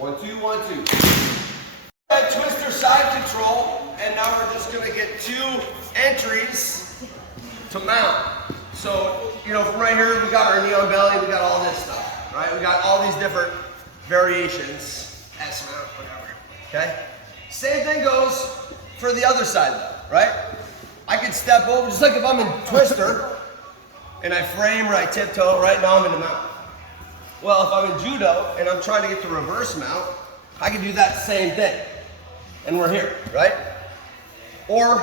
1, 2, 1, 2. That twister side control, and now we're just gonna get 2 entries to mount. So, you know, from right here, we got our knee on belly, we got all this stuff, right? We got all these different variations, S mount, whatever, okay? Same thing goes for the other side though, right? I could step over, just like if I'm in twister, and I frame or I tiptoe, right now I'm in the mount. Well, if I'm in judo and I'm trying to get to reverse mount, I can do that same thing. And we're here, right? Or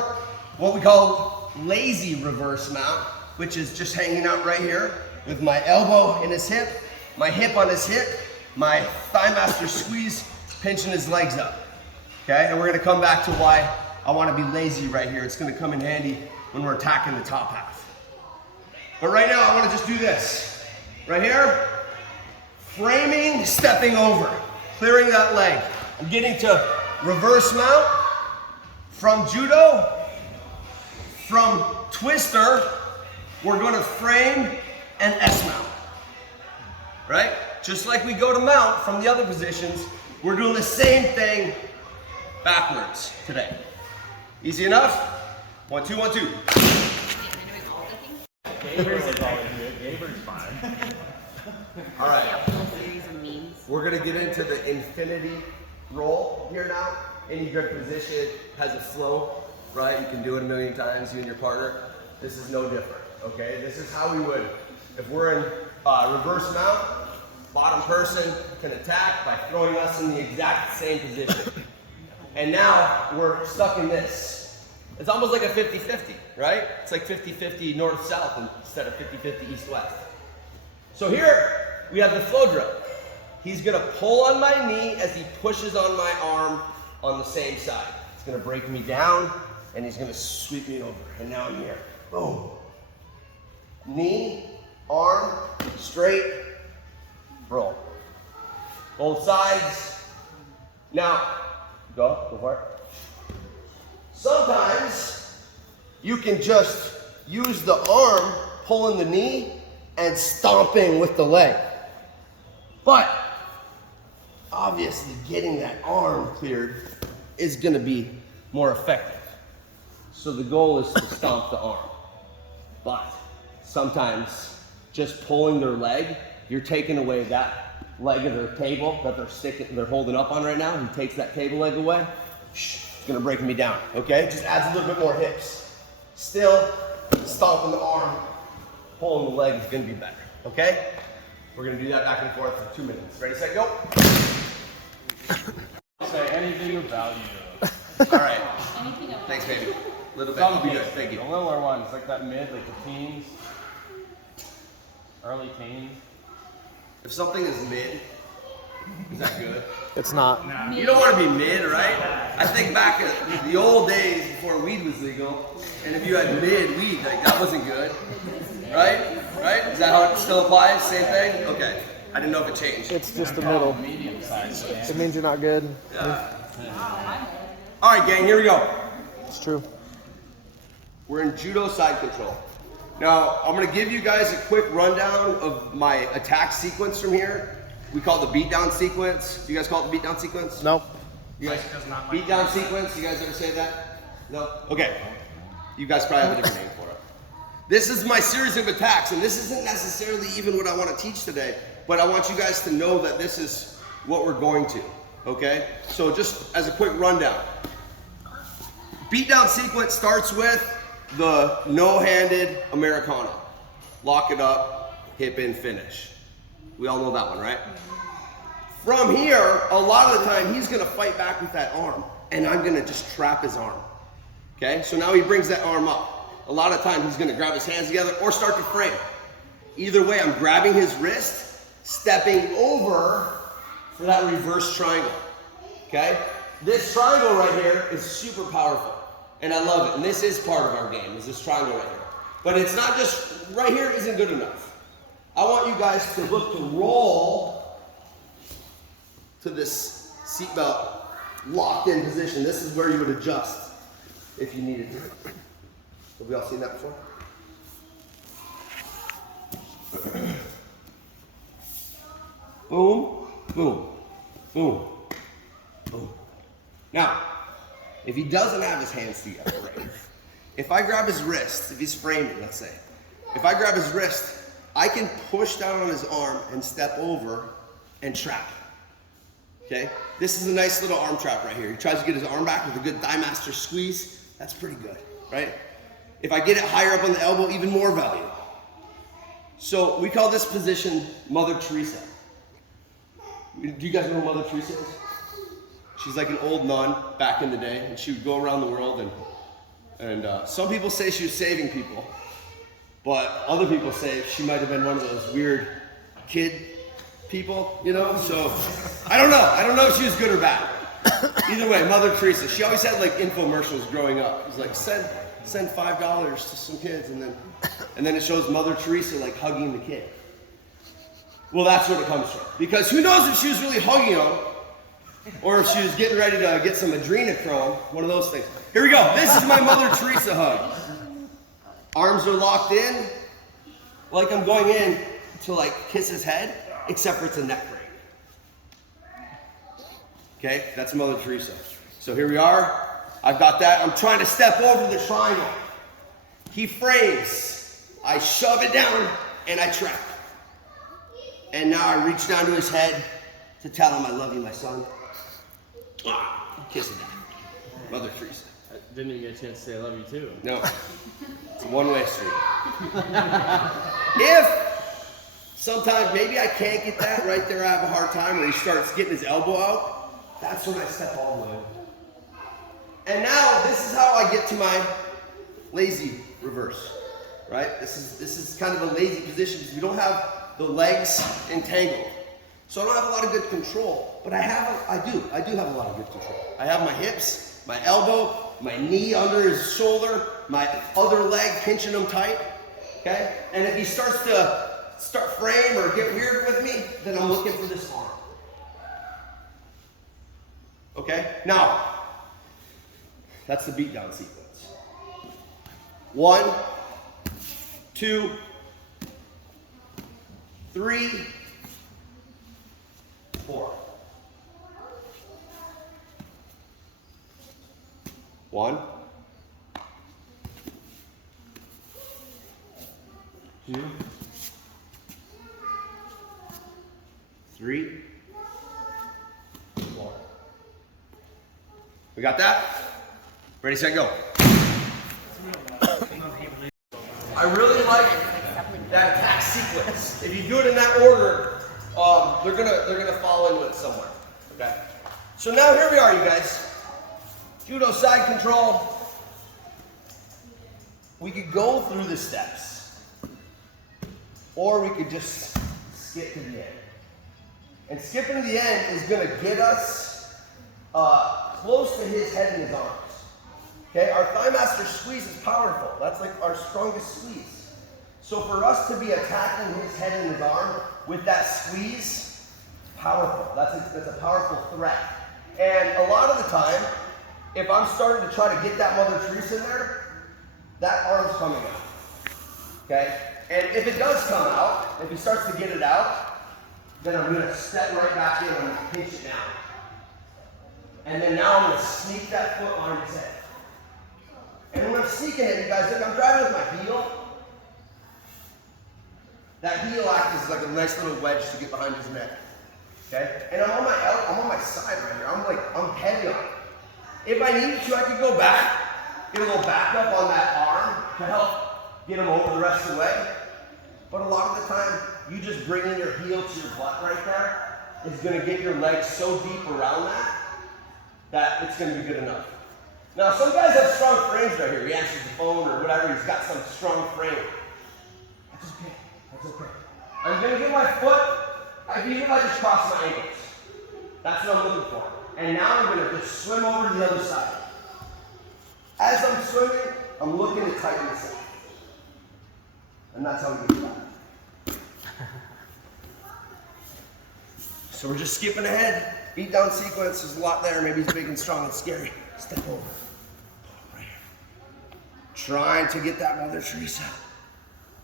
what we call lazy reverse mount, which is just hanging out right here with my elbow in his hip, my hip on his hip, my thigh master squeeze, pinching his legs up. Okay, and we're gonna come back to why I wanna be lazy right here. It's gonna come in handy when we're attacking the top half. But right now, I wanna just do this. Right here, framing, stepping over, clearing that leg. I'm getting to reverse mount from judo, from twister, we're gonna frame and S mount, right? Just like we go to mount from the other positions, we're doing the same thing backwards today. Easy enough? 1, 2, 1, 2. Gaber's fine. All right. We're gonna get into the infinity roll here now. Any good position has a flow, right? You can do it a million times, you and your partner. This is no different, okay? This is how we would, if we're in reverse mount, bottom person can attack by throwing us in the exact same position. And now we're stuck in this. It's almost like a 50-50, right? It's like 50-50 north-south instead of 50-50 east-west. So here we have the flow drill. He's gonna pull on my knee as he pushes on my arm on the same side. He's gonna break me down and he's gonna sweep me over. And now I'm here. Boom. Knee, arm, straight, roll. Both sides. Now, go for it. Sometimes you can just use the arm pulling the knee and stomping with the leg. But obviously getting that arm cleared is gonna be more effective. So the goal is to stomp the arm. But sometimes just pulling their leg, you're taking away that leg of their table that they're holding up on right now. He takes that table leg away. It's gonna break me down, okay? Just adds a little bit more hips. Still, stomping the arm, pulling the leg is gonna be better, okay? We're gonna do that back and forth for 2 minutes. Ready, set, go. Say anything of value. All right. Thanks, baby. A little bit. Some Be good. Thank you. The littler ones, like that mid, like the teens, early teens. If something is mid, is that good? It's not. You don't want to be mid, right? I think back at the old days before weed was legal, and if you had mid weed, like that wasn't good, right? Right? Is that how it still applies? Same thing? Okay. I didn't know if it changed. It's just the middle. Medium size. It means you're not good. All right, gang, here we go. It's true. We're in judo side control. Now, I'm gonna give you guys a quick rundown of my attack sequence from here. We call it the beatdown sequence. Do you guys call it the beatdown sequence? Nope. You guys, beatdown sequence, you guys ever say that? No? Okay. You guys probably have a different name for it. This is my series of attacks, and this isn't necessarily even what I want to teach today, but I want you guys to know that this is what we're going to, okay? So just as a quick rundown. Beatdown sequence starts with the no-handed Americana. Lock it up, hip in, finish. We all know that one, right? From here, a lot of the time, he's gonna fight back with that arm, and I'm gonna just trap his arm. Okay, so now he brings that arm up. A lot of times, he's gonna grab his hands together or start to frame. Either way, I'm grabbing his wrist, stepping over for that reverse triangle, okay? This triangle right here is super powerful, and I love it, and this is part of our game, is this triangle right here. But it's not just, right here isn't good enough. I want you guys to look to roll to this seatbelt locked in position. This is where you would adjust if you needed to. Have we all seen that before? Boom, boom, Boom. Boom. Now, if he doesn't have his hands together, right? If I grab his wrist, if he's framing, let's say, if I grab his wrist, I can push down on his arm and step over and trap. Okay? This is a nice little arm trap right here. He tries to get his arm back with a good thigh master squeeze. That's pretty good, right? If I get it higher up on the elbow, even more value. So we call this position Mother Teresa. Do you guys know who Mother Teresa is? She's like an old nun back in the day, and she would go around the world, and some people say she was saving people, but other people say she might have been one of those weird kid people, you know? So I don't know. I don't know if she was good or bad. Either way, Mother Teresa. She always had like infomercials growing up. It was like send $5 to some kids, and then it shows Mother Teresa like hugging the kid. Well, that's what it comes from. Because who knows if she was really hugging him, or if she was getting ready to get some adrenochrome, one of those things. Here we go. This is my Mother Teresa hug. Arms are locked in, like I'm going in to like kiss his head, except for it's a neck break. Okay, that's Mother Teresa. So here we are. I've got that. I'm trying to step over the triangle. He frames. I shove it down and I trap. And now I reach down to his head to tell him I love you, my son. Kiss him. Mother Teresa. I didn't even get a chance to say I love you too. No. It's a one-way street. If sometimes maybe I can't get that right there, I have a hard time when he starts getting his elbow out, that's when I step all the way. And now this is how I get to my lazy reverse, right? This is kind of a lazy position because we don't have the legs entangled. So I don't have a lot of good control, but I do have a lot of good control. I have my hips, my elbow, my knee under his shoulder, my other leg pinching him tight, okay? And if he starts to frame or get weird with me, then I'm looking for this arm. Okay? Now, that's the beatdown sequence. 1, 2, 3, 4. 1, 2, 3, 4. We got that? Ready, set, go. I really like that attack sequence. If you do it in that order, they're gonna fall into it somewhere. Okay. So now here we are, you guys. Judo side control. We could go through the steps, or we could just skip to the end. And skipping to the end is gonna get us close to his head and his arms. Okay, our thigh master squeeze is powerful. That's like our strongest squeeze. So for us to be attacking his head and his arm with that squeeze, powerful. That's a powerful threat. And a lot of the time, if I'm starting to try to get that Mother Teresa in there, that arm's coming out. Okay? And if it does come out, if he starts to get it out, then I'm gonna step right back in and pinch it down. And then now I'm gonna sneak that foot on his head. And when I'm sneaking it, you guys, look, I'm driving with my heel. That heel acts as like a nice little wedge to get behind his neck. Okay? And I'm on my side right here. I'm heavy on it. If I needed to, I could go back, get a little back up on that arm to help get him over the rest of the way. But a lot of the time, you just bringing your heel to your butt right there is gonna get your legs so deep around that it's gonna be good enough. Now, some guys have strong frames right here. He answers the phone or whatever. He's got some strong frame. That's okay. That's okay. I'm going to get my foot. I can even just cross my ankles. That's what I'm looking for. And now I'm going to just swim over to the other side. As I'm swimming, I'm looking to tighten this up. And that's how we get it back. So we're just skipping ahead. Beat down sequence. There's a lot there. Maybe it's big and strong and scary. Step over. Right here. Trying to get that Mother Teresa.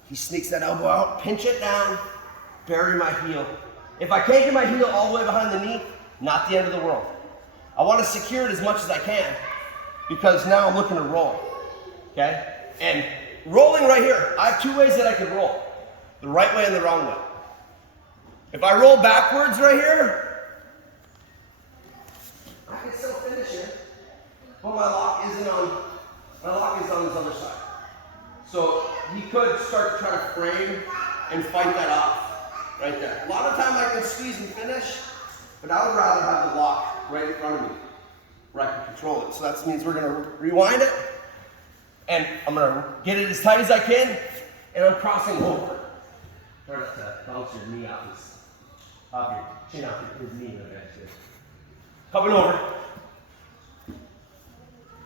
He sneaks that elbow out, pinch it down, bury my heel. If I can't get my heel all the way behind the knee, not the end of the world. I want to secure it as much as I can because now I'm looking to roll, okay? And rolling right here, I have two ways that I can roll. The right way and the wrong way. If I roll backwards right here, I can still finish it, but my lock is on this other side. So he could start to try to frame and fight that off right there. A lot of time I can squeeze and finish, but I would rather have the lock right in front of me where I can control it. So that means we're gonna rewind it, and I'm gonna get it as tight as I can, and I'm crossing over. Try not to bounce your knee off your chin off his knee eventually. Coming over,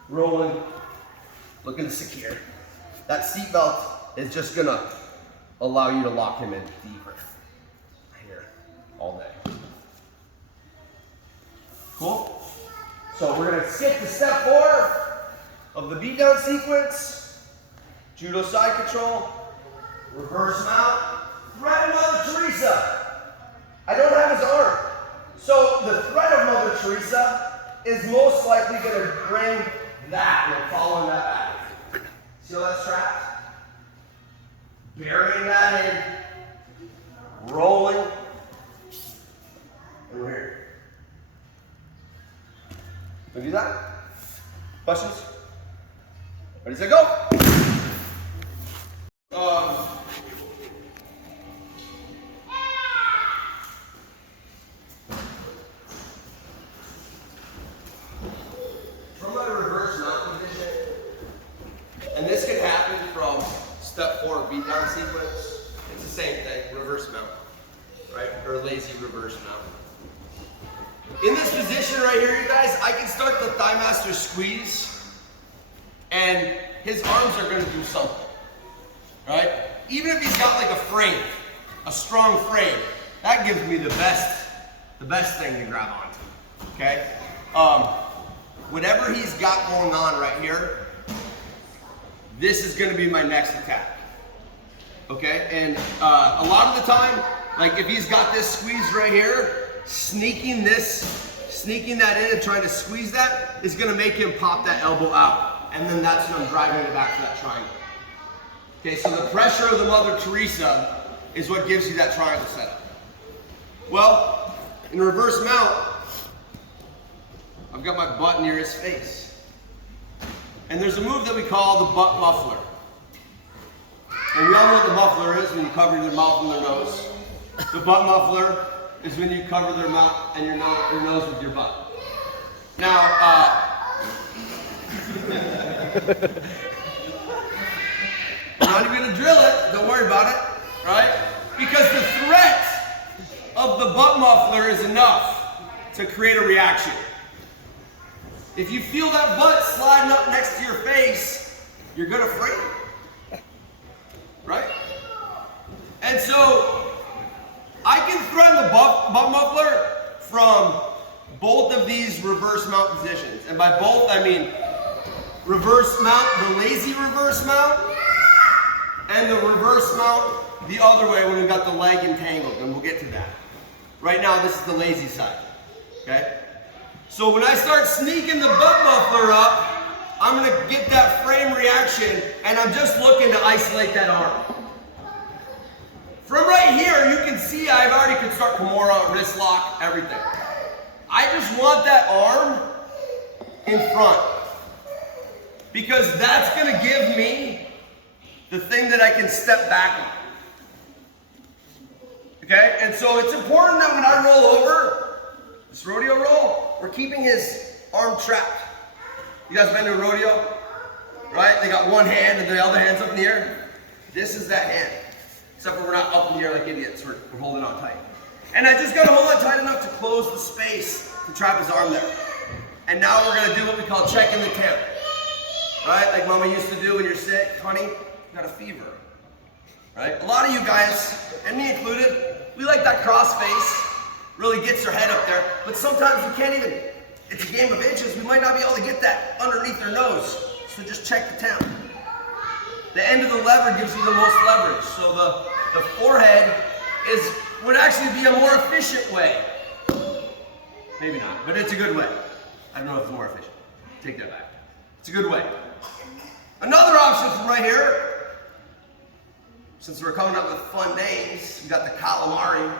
rolling, looking to secure. That seat belt is just gonna allow you to lock him in deeper. Right here, all day. Cool? So we're gonna skip to step 4 of the beatdown sequence. Judo side control, reverse mount, thread of Mother Teresa. I don't have his arm. So the thread of Mother Teresa is most likely gonna bring that, following that back. See how that's trapped? Burying that in, rolling, and we're here. Can we do that? Questions? Ready, set, go! From my reverse mount position, and this can happen from step 4 beatdown sequence. It's the same thing, reverse mount, right? Or lazy reverse mount. In this position right here, you guys, I can start the thigh master squeeze, and his arms are gonna do something, right? Even if he's got like a frame, a strong frame, that gives me the best thing to grab onto, okay? Whatever he's got going on right here, this is gonna be my next attack, okay? And a lot of the time, like if he's got this squeeze right here, sneaking that in and trying to squeeze that is gonna make him pop that elbow out. And then that's when I'm driving it back to that triangle. Okay, so the pressure of the Mother Teresa is what gives you that triangle setup. Well, in reverse mount, I've got my butt near his face. And there's a move that we call the butt muffler. And we all know what the muffler is when you cover your mouth and their nose. The butt muffler is when you cover their mouth and your nose with your butt. Now, I'm not even gonna drill it, don't worry about it, right? Because the threat of the butt muffler is enough to create a reaction. If you feel that butt sliding up next to your face, you're gonna frame it, right? And so, I can threaten the butt muffler from both of these reverse mount positions. And by both, I mean reverse mount, the lazy reverse mount, and the reverse mount the other way when we've got the leg entangled, and we'll get to that. Right now, this is the lazy side, okay? So when I start sneaking the butt muffler up, I'm gonna get that frame reaction, and I'm just looking to isolate that arm. From right here, you can see I've already could start Kimura, wrist lock, everything. I just want that arm in front, because that's gonna give me the thing that I can step back on. Okay, and so it's important that when I roll over, this rodeo roll, we're keeping his arm trapped. You guys been to a rodeo? Right? They got one hand and the other hand's up in the air. This is that hand. Except for we're not up in the air like idiots, we're holding on tight. And I just gotta hold it tight enough to close the space to trap his arm there. And now we're gonna do what we call checking the temp. Right? Like mama used to do when you're sick, honey, you got a fever. Right? A lot of you guys, and me included, we like that cross face, really gets our head up there, but sometimes we can't even, it's a game of inches, we might not be able to get that underneath their nose. So just check the temp. The end of the lever gives you the most leverage. So the forehead would actually be a more efficient way Maybe not, but it's a good way. I don't know if it's more efficient. Take that back. It's a good way. Another option from right here, since we're coming up with fun names, we got the calamari.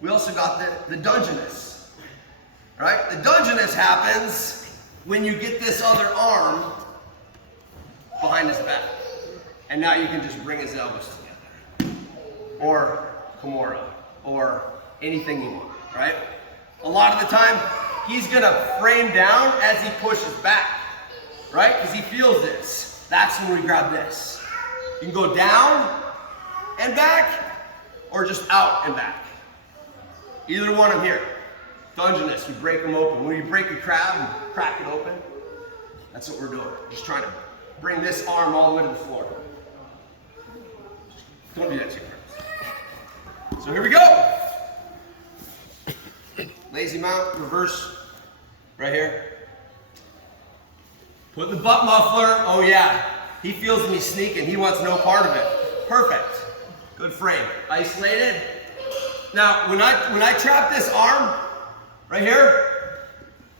We also got the Dungeness. Right? The Dungeness happens when you get this other arm behind his back. And now you can just bring his elbows together. Or Kimura, or anything you want, right? A lot of the time, he's gonna frame down as he pushes back, right? Because he feels this. That's when we grab this. You can go down and back, or just out and back. Either one, I'm here. Dungeness, we break them open. When you break a crab and crack it open, that's what we're doing. Just trying to bring this arm all the way to the floor. Don't do that to your arms. So here we go. Lazy mount, reverse, right here. Put the butt muffler. Oh yeah, he feels me sneaking. He wants no part of it. Perfect. Good frame. Isolated. Now, when I trap this arm right here,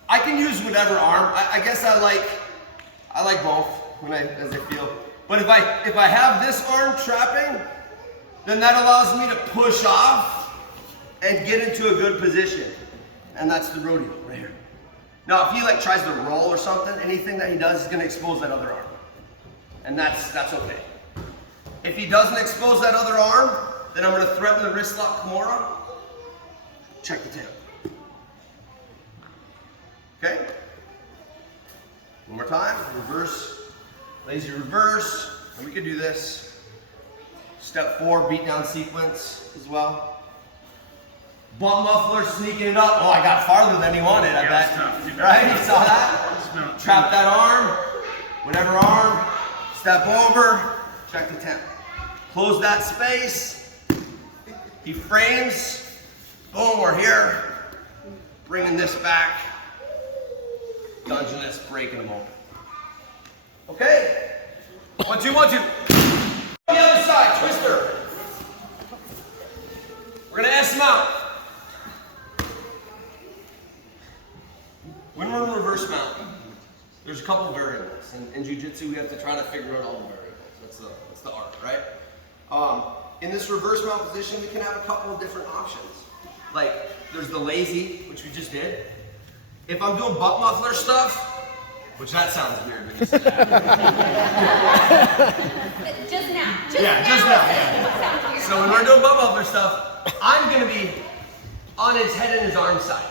I can use whatever arm. I guess I like both as I feel. But if I have this arm trapping, then that allows me to push off and get into a good position. And that's the rodeo right here. Now, if he tries to roll or something, anything that he does is gonna expose that other arm. And that's okay. If he doesn't expose that other arm, then I'm gonna threaten the wrist lock Kimura. Check the tail. Okay? One more time, reverse, lazy reverse, and we can do this. Step 4, beat down sequence as well. Butt muffler sneaking it up. Oh, I got farther than he wanted, I bet. Right? You saw that? Trap that arm, whatever arm, step over, check the temp. Close that space. He frames. Boom, we're here. Bringing this back. Dungeness, breaking them open. Okay? 1, 2, 1, 2. On the other side, twister. We're gonna S mount. When we're in reverse mount, there's a couple variables. In jiu-jitsu, we have to try to figure out all the variables. That's the art, right? In this reverse mount position, we can have a couple of different options. Like, there's the lazy, which we just did. If I'm doing butt muffler stuff, which that sounds weird when you say that. Just now. Just now. Yeah. So when we're doing butt muffler stuff, I'm gonna be on his head and his arm side,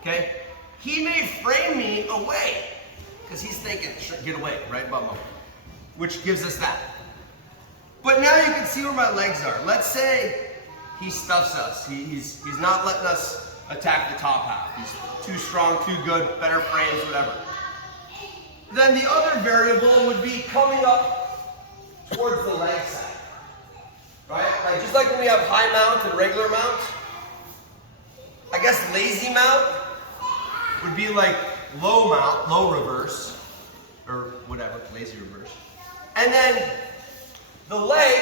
okay? He may frame me away, because he's thinking, get away, right, butt muffler, which gives us that. But now you can see where my legs are. Let's say he stuffs us. He's not letting us attack the top half. He's too strong, too good, better frames, whatever. Then the other variable would be coming up towards the leg side, right? Like just like when we have high mount and regular mount, I guess lazy mount would be like low mount, low reverse, or whatever, lazy reverse. And then the leg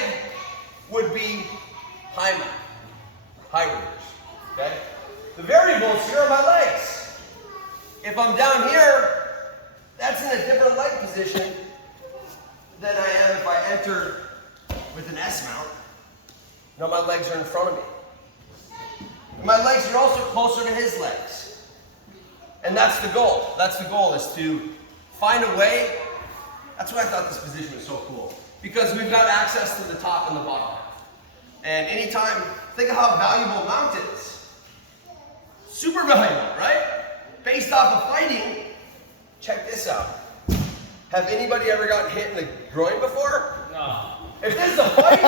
would be high mount, high reverse, okay? The variables here are my legs. If I'm down here, that's in a different leg position than I am if I enter with an S mount. Now my legs are in front of me. And my legs are also closer to his legs. And that's the goal. That's the goal, is to find a way. That's why I thought this position was so cool. Because we've got access to the top and the bottom. And anytime, think of how valuable mount is. Super valuable, right? Based off of fighting, check this out. Have anybody ever gotten hit in the groin before? No. If this is a fight,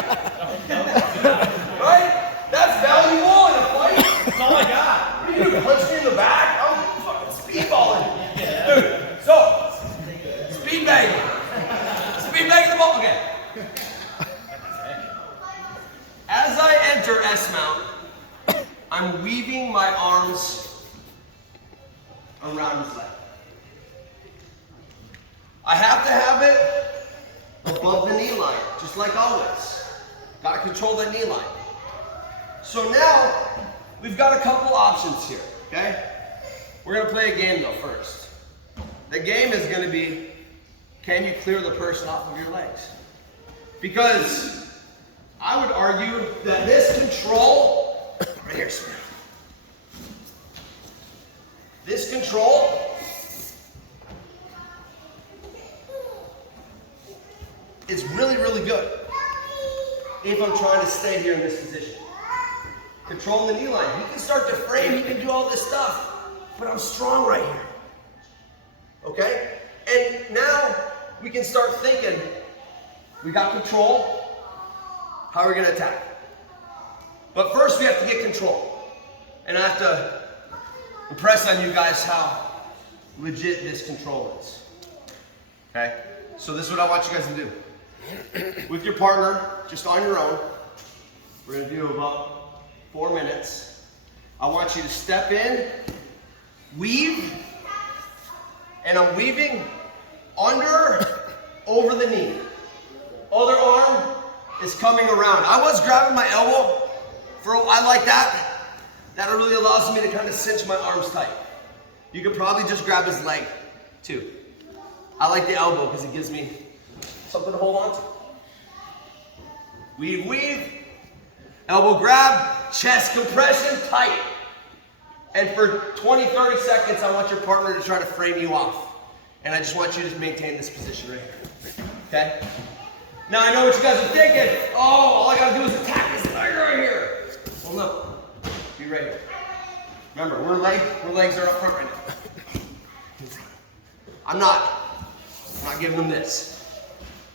right? That's valuable in a fight. That's all I got. What are you doing? Punch me in the back? I'm fucking speedballing. Dude, so, speed bang. Speed bang the ball. Okay. As I enter S mount, I'm weaving my arms around his leg. I have to have it above the knee line, just like always. Gotta control that knee line. So now, we've got a couple options here. Okay? We're gonna play a game though first. The game is gonna be, can you clear the person off of your legs? Because I would argue that this control, right here, Smith. This control is really, really good if I'm trying to stay here in this position. Controlling the knee line. You can start to frame, you can do all this stuff, but I'm strong right here. Okay? And now we can start thinking, we got control, how are we gonna attack? But first we have to get control. And I have to impress on you guys how legit this control is. Okay? So this is what I want you guys to do. With your partner, just on your own, we're gonna do about 4 minutes. I want you to step in, weave, and I'm weaving under, over the knee. Other arm is coming around. I was grabbing my elbow, I like that. That really allows me to kind of cinch my arms tight. You could probably just grab his leg too. I like the elbow because it gives me something to hold on to. Weave, weave, elbow grab, chest compression, tight. And for 20, 30 seconds, I want your partner to try to frame you off. And I just want you to maintain this position right here. Okay? Now I know what you guys are thinking. Oh, all I gotta do is attack this leg right here. Well, no. Be right here. Remember, we're legs are up front right now. I'm not giving him this.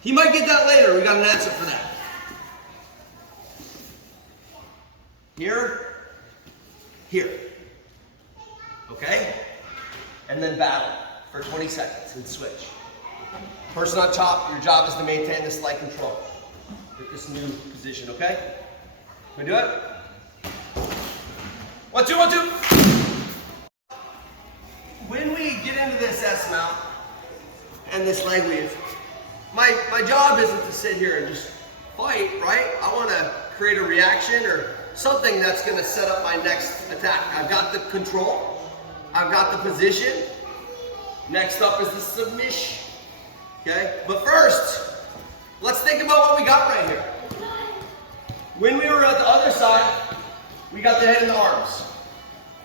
He might get that later. We got an answer for that. Here, here. Okay? And then battle for 20 seconds and switch. Person on top, your job is to maintain this leg control with this new position, okay? Can we do it? 1, 2, 1, 2. When we get into this S mount and this leg weave, my job isn't to sit here and just fight, right? I want to create a reaction or something that's going to set up my next attack. I've got the control. I've got the position. Next up is the submission. Okay? But first, let's think about what we got right here. When we were at the other side, we got the head and the arms.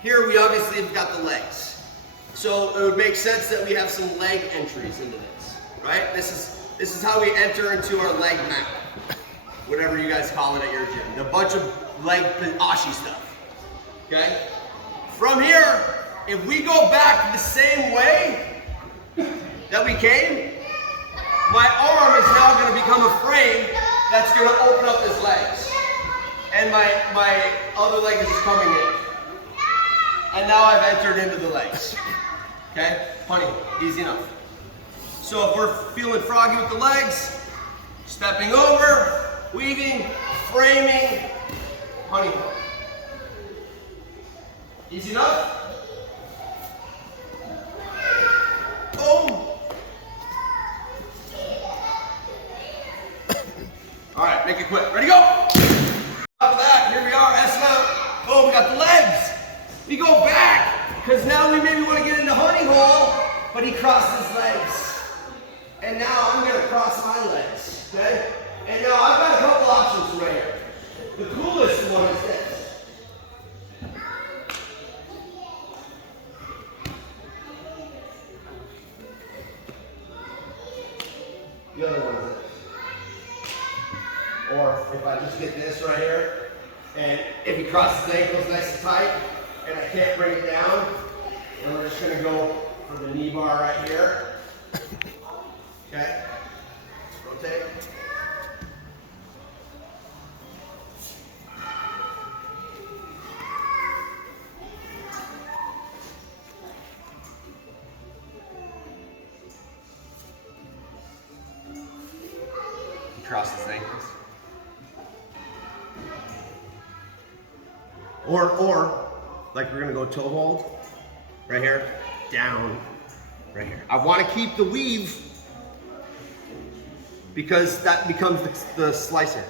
Here we obviously have got the legs. So it would make sense that we have some leg entries into this, right? This is how we enter into our leg map. Whatever you guys call it at your gym. A bunch of leg ashi stuff. Okay? From here, if we go back the same way that we came, my arm is now going to become a frame that's going to open up his legs. And my other leg is just coming in. And now I've entered into the legs. Okay? Honey, easy enough. So if we're feeling froggy with the legs, stepping over, weaving, framing, honey. Easy enough? Boom. All right, make it quick. Ready, go. After that, here we are, S mount. Boom, we got the legs. We go back, because now we maybe want to get into honey hole, but he crossed his legs. And now I'm going to cross my legs, okay? And now I've got a couple options right here. The coolest one is this. The other one is this. Or if I just get this right here, and if he crosses his ankles nice and tight, and I can't bring it down, then we're just going to go for the knee bar right here. Okay? Rotate. Cross his ankles. Or, like we're gonna go toe hold, right here, down, right here. I wanna keep the weave because that becomes the slicer.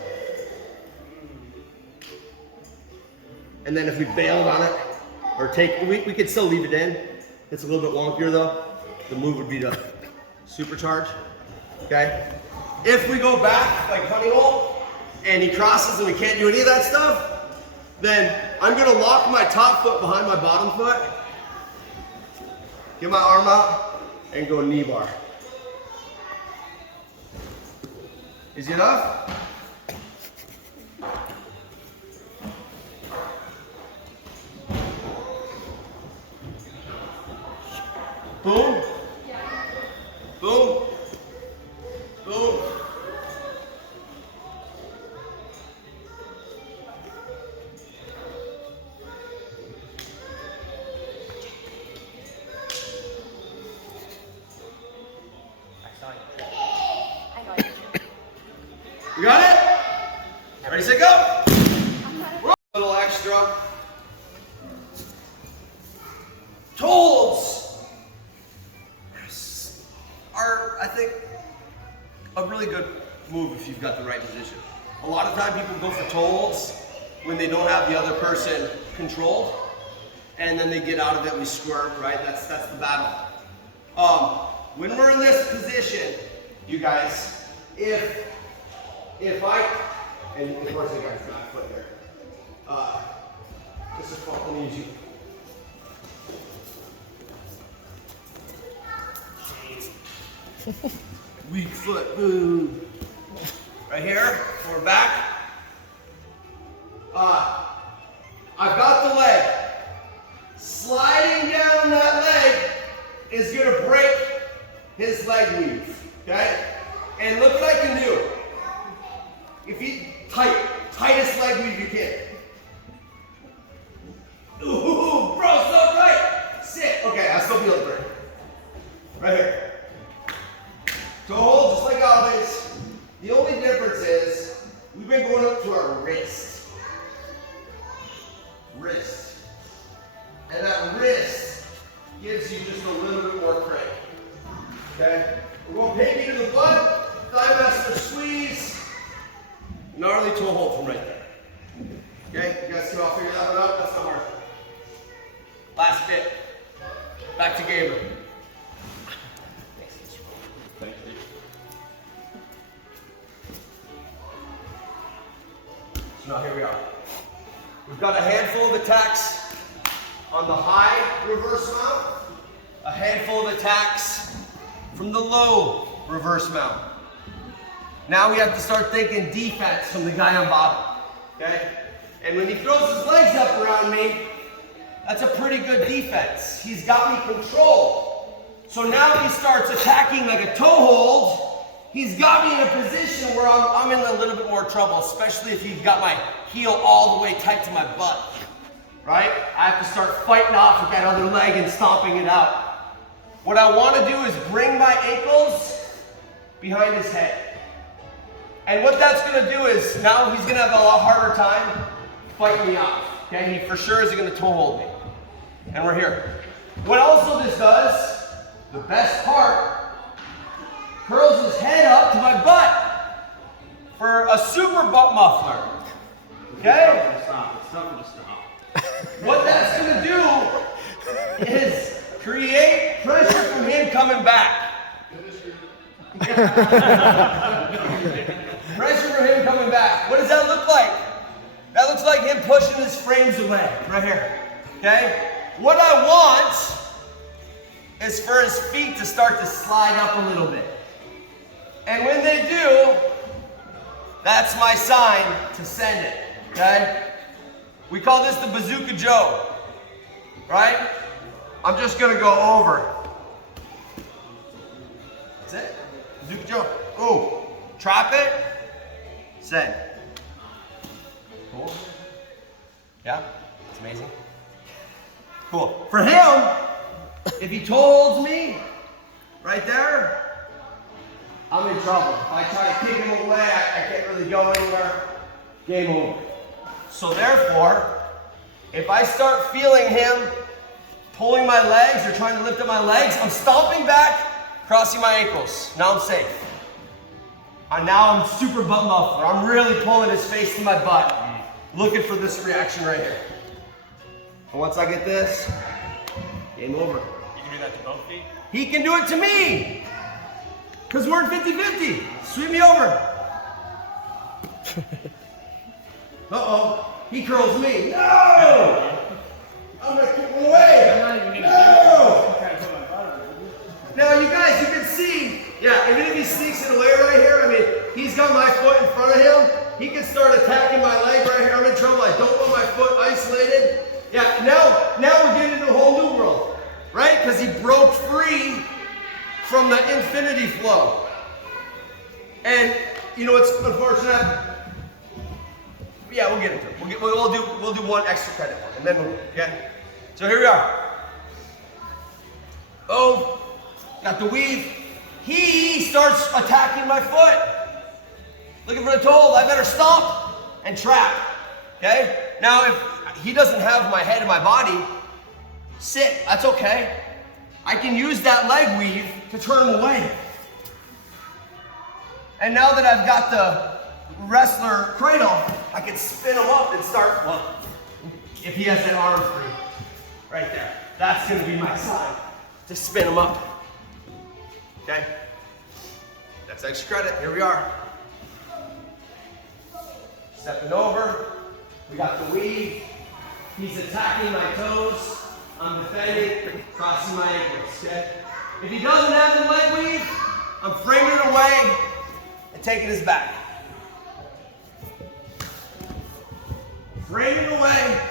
And then if we bailed on it, or take, we could still leave it in. It's a little bit wonkier though. The move would be to supercharge, okay? If we go back like honey hole and he crosses and we can't do any of that stuff, then I'm gonna lock my top foot behind my bottom foot, get my arm out, and go knee bar. Easy enough? Boom. Boom. Boom. You got it? Ready, set, go. A little extra. Toe holds are, I think, a really good move if you've got the right position. A lot of time people go for toe holds when they don't have the other person controlled, and then they get out of it and we squirt, right? That's the battle. When we're in this position, you guys, if I, and of course I got my foot there. This is fun, let me use you. Weak foot, boom. Right here, we're back. I've got the leg. Sliding down that leg is gonna break his leg weave, okay? And look what I can do. If you, tightest leg weave you can. Ooh, bro, so tight. Sit, okay, I still feel it break. Right here. Toe hold, just like always. The only difference is we've been going up to our wrist. Wrist. And that wrist gives you just a little bit more crank. Okay? We're going pinky to the butt, thigh master squeeze, gnarly toe hold from right there. Okay? You guys can all figure that one out? That's not hard. Last bit. Back to Gabriel. Thank you. So now here we are. We've got a handful of attacks on the high reverse mount, a handful of attacks from the low reverse mount. Now we have to start thinking defense from the guy on bottom, okay? And when he throws his legs up around me, that's a pretty good defense. He's got me controlled. So now he starts attacking like a toe hold. He's got me in a position where I'm in a little bit more trouble, especially if he's got my heel all the way tight to my butt, right? I have to start fighting off with that other leg and stomping it out. What I want to do is bring my ankles behind his head. And what that's going to do is now he's going to have a lot harder time fighting me off, okay? He for sure is going to toe hold me. And we're here. What also this does, the best part, curls his head up to my butt for a super butt muffler. Okay? It's tougher to stop. What that's gonna do is create pressure from him coming back. Pressure from him coming back. What does that look like? That looks like him pushing his frames away, right here. Okay? What I want is for his feet to start to slide up a little bit. And when they do, that's my sign to send it, okay? We call this the Bazooka Joe, right? I'm just gonna go over. That's it, Bazooka Joe. Ooh, trap it, send. Cool. Yeah, it's amazing. Cool. For him, if he toe holds me, right there, I'm in trouble. If I try to kick him away, I can't really go anywhere. Game over. So therefore, if I start feeling him pulling my legs or trying to lift up my legs, I'm stomping back, crossing my ankles. Now I'm safe. And now I'm super butt muffler. I'm really pulling his face to my butt. Looking for this reaction right here. And once I get this, game over. You can do that to both feet? He can do it to me. Because we're in 50-50. Sweep me over. Uh-oh. He curls me. No! I'm going to kick him away. No! Now, you guys, you can see, yeah, even if he sneaks it away right here, I mean, he's got my foot in front of him. He can start attacking my leg right here. I'm in trouble. I don't want my foot isolated. Yeah, now we're getting into a whole new world, right? Because he broke free from the infinity flow. And, you know, it's unfortunate. Yeah, we'll get into it. We'll do one extra credit one, and then we'll, okay? So here we are. Oh, got the weave. He starts attacking my foot. Looking for the toe. I better stop and trap, okay? Now, if he doesn't have my head and my body, sit, that's okay. I can use that leg weave to turn him away. And now that I've got the wrestler cradle, I can spin him up and start, well, if he has that arm free, right there. That's gonna be my sign to spin him up. Okay? That's extra credit, here we are. Stepping over, we got the weave. He's attacking my toes. I'm defending, crossing my ankles, okay? If he doesn't have the leg weave, I'm framing it away and taking his back. Framing away,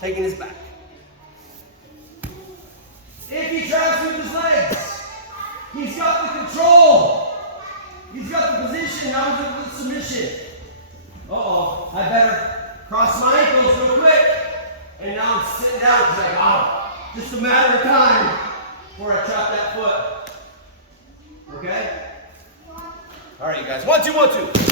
taking his back. If he traps with his legs, he's got the control. He's got the position, now he's with the submission. Uh-oh, I better cross my ankles real quick. And now I'm sitting down because I got him. Just a matter of time before I trap that foot. Okay? All right, you guys. 1, 2, 1, 2.